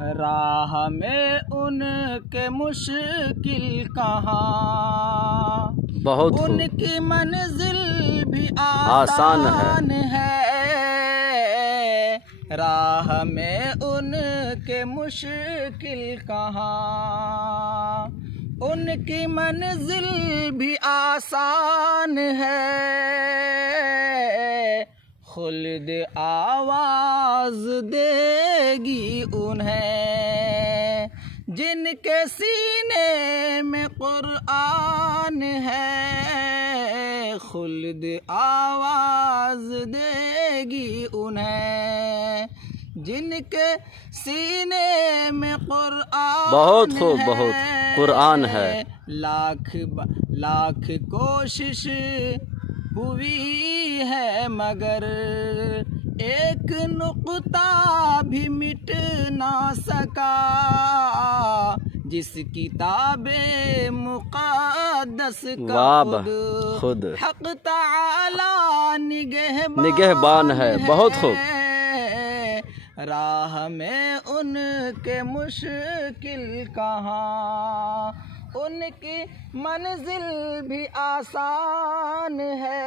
राह में उनके मुश्किल कहाँ, बहुत उनकी मंजिल भी आसान है। राह में उनके मुश्किल कहाँ, उनकी मंजिल भी आसान है। खुल्द आवाज देगी उन्हें जिनके सीने में कुरान है। खुल्द आवाज देगी उन्हें जिनके सीने में कुरान। बहुत खूब, बहुत कुरान है। लाख कोशिश हुई है मगर एक नुक्ता भी मिट ना सका। जिस किताबे मुक़द्दस का खुद हक़ ताला निगहबान है। बहुत खूब। राह में उनके मुश्किल कहाँ, उनकी मंजिल भी आसान है।